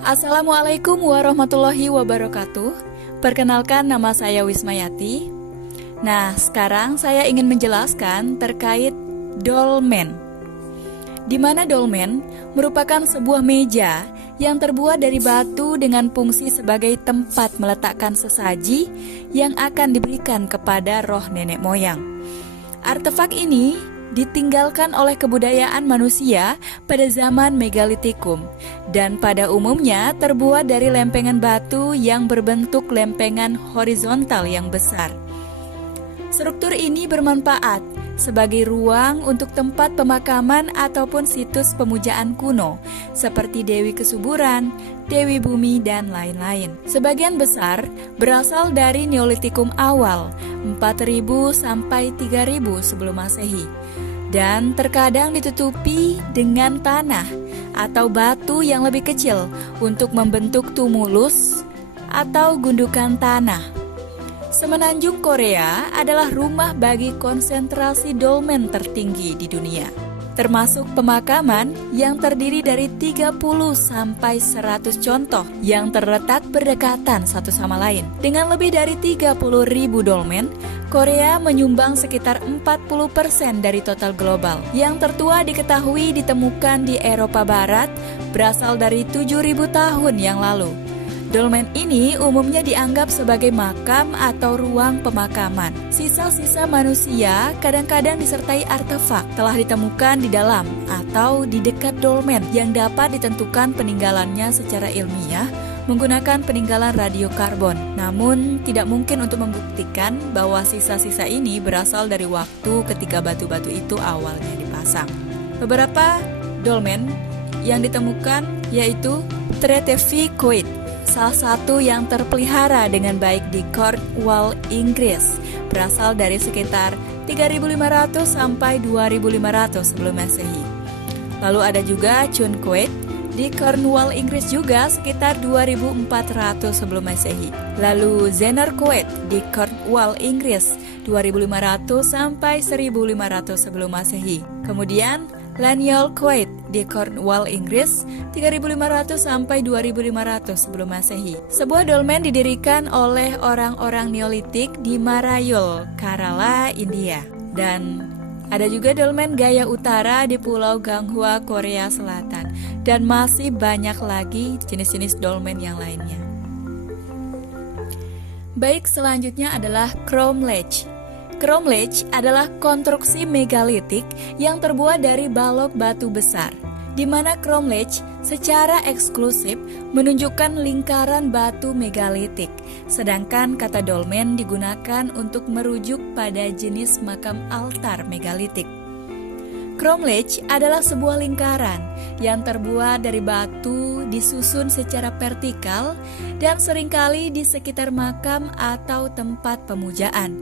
Assalamualaikum warahmatullahi wabarakatuh. Perkenalkan, nama saya Wismayati. Nah, sekarang saya ingin menjelaskan terkait dolmen. Di mana dolmen merupakan sebuah meja yang terbuat dari batu dengan fungsi sebagai tempat meletakkan sesaji yang akan diberikan kepada roh nenek moyang. Artefak ini ditinggalkan oleh kebudayaan manusia pada zaman megalitikum dan pada umumnya terbuat dari lempengan batu yang berbentuk lempengan horizontal yang besar. Struktur ini bermanfaat sebagai ruang untuk tempat pemakaman ataupun situs pemujaan kuno seperti Dewi Kesuburan, Dewi Bumi, dan lain-lain. Sebagian besar berasal dari Neolitikum awal 4000 sampai 3000 sebelum Masehi dan terkadang ditutupi dengan tanah atau batu yang lebih kecil untuk membentuk tumulus atau gundukan tanah. Semenanjung Korea adalah rumah bagi konsentrasi dolmen tertinggi di dunia, termasuk pemakaman yang terdiri dari 30 sampai 100 contoh yang terletak berdekatan satu sama lain. Dengan lebih dari 30.000 dolmen, Korea menyumbang sekitar 40% dari total global. Yang tertua diketahui ditemukan di Eropa Barat, berasal dari 7.000 tahun yang lalu. Dolmen ini umumnya dianggap sebagai makam atau ruang pemakaman. Sisa-sisa manusia kadang-kadang disertai artefak telah ditemukan di dalam atau di dekat dolmen yang dapat ditentukan peninggalannya secara ilmiah menggunakan peninggalan radiokarbon. Namun, tidak mungkin untuk membuktikan bahwa sisa-sisa ini berasal dari waktu ketika batu-batu itu awalnya dipasang. Beberapa dolmen yang ditemukan yaitu Tretevi-Coit, salah satu yang terpelihara dengan baik di Cornwall, Inggris, berasal dari sekitar 3.500 sampai 2.500 sebelum Masehi. Lalu ada juga Chunquet di Cornwall, Inggris juga sekitar 2.400 sebelum Masehi. Lalu Zenorquet di Cornwall, Inggris 2.500 sampai 1.500 sebelum Masehi. Kemudian Laniol-Quet di Cornwall, Inggris 3.500 sampai 2.500 sebelum Masehi. Sebuah dolmen didirikan oleh orang-orang Neolitik di Marayul, Kerala, India. Dan ada juga dolmen Gaya Utara di Pulau Ganghwa, Korea Selatan. Dan masih banyak lagi jenis-jenis dolmen yang lainnya. Baik, selanjutnya adalah Cromlech. Cromlech adalah konstruksi megalitik yang terbuat dari balok batu besar, di mana Cromlech secara eksklusif menunjukkan lingkaran batu megalitik, sedangkan kata dolmen digunakan untuk merujuk pada jenis makam altar megalitik. Cromlech adalah sebuah lingkaran yang terbuat dari batu disusun secara vertikal dan seringkali di sekitar makam atau tempat pemujaan.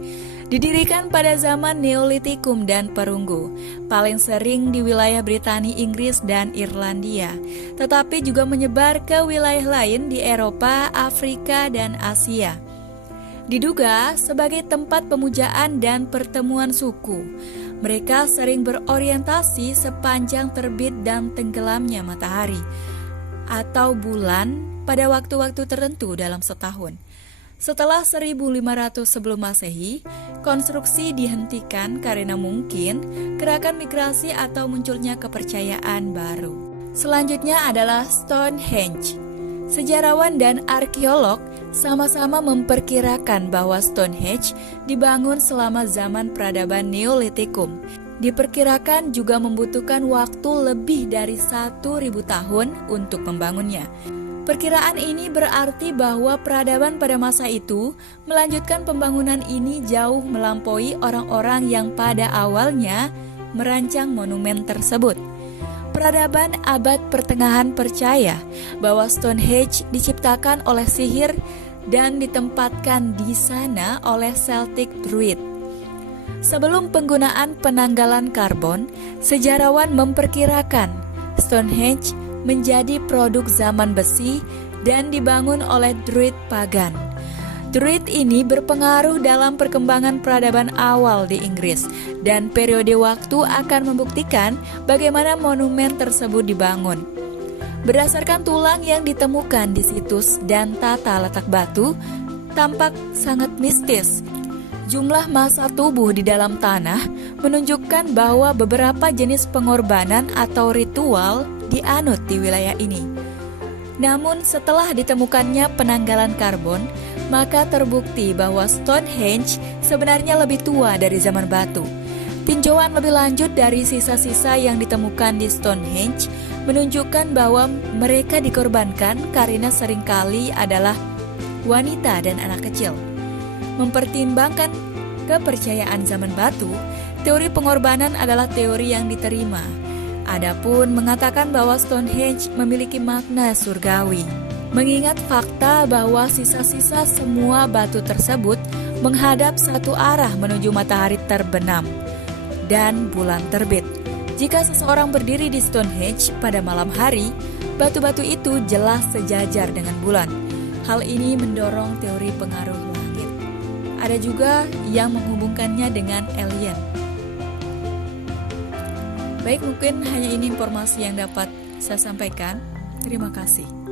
Didirikan pada zaman Neolitikum dan Perunggu, paling sering di wilayah Britania, Inggris, dan Irlandia, tetapi juga menyebar ke wilayah lain di Eropa, Afrika, dan Asia. Diduga sebagai tempat pemujaan dan pertemuan suku. Mereka sering berorientasi sepanjang terbit dan tenggelamnya matahari atau bulan pada waktu-waktu tertentu dalam setahun. Setelah 1500 sebelum Masehi, konstruksi dihentikan karena mungkin gerakan migrasi atau munculnya kepercayaan baru. Selanjutnya adalah Stonehenge. Sejarawan dan arkeolog sama-sama memperkirakan bahwa Stonehenge dibangun selama zaman peradaban Neolitikum. Diperkirakan juga membutuhkan waktu lebih dari 1.000 tahun untuk membangunnya. Perkiraan ini berarti bahwa peradaban pada masa itu melanjutkan pembangunan ini jauh melampaui orang-orang yang pada awalnya merancang monumen tersebut. Peradaban abad pertengahan percaya bahwa Stonehenge diciptakan oleh sihir dan ditempatkan di sana oleh Celtic Druid. Sebelum penggunaan penanggalan karbon, sejarawan memperkirakan Stonehenge menjadi produk zaman besi dan dibangun oleh Druid pagan. Druid ini berpengaruh dalam perkembangan peradaban awal di Inggris, dan periode waktu akan membuktikan bagaimana monumen tersebut dibangun. Berdasarkan tulang yang ditemukan di situs dan tata letak batu, tampak sangat mistis. Jumlah massa tubuh di dalam tanah menunjukkan bahwa beberapa jenis pengorbanan atau ritual dianut di wilayah ini. Namun setelah ditemukannya penanggalan karbon, maka terbukti bahwa Stonehenge sebenarnya lebih tua dari zaman batu. Tinjauan lebih lanjut dari sisa-sisa yang ditemukan di Stonehenge menunjukkan bahwa mereka dikorbankan karena seringkali adalah wanita dan anak kecil. Mempertimbangkan kepercayaan zaman batu, teori pengorbanan adalah teori yang diterima. Adapun mengatakan bahwa Stonehenge memiliki makna surgawi. Mengingat fakta bahwa sisa-sisa semua batu tersebut menghadap satu arah menuju matahari terbenam dan bulan terbit. Jika seseorang berdiri di Stonehenge pada malam hari, batu-batu itu jelas sejajar dengan bulan. Hal ini mendorong teori pengaruh langit. Ada juga yang menghubungkannya dengan alien. Baik, mungkin hanya ini informasi yang dapat saya sampaikan. Terima kasih.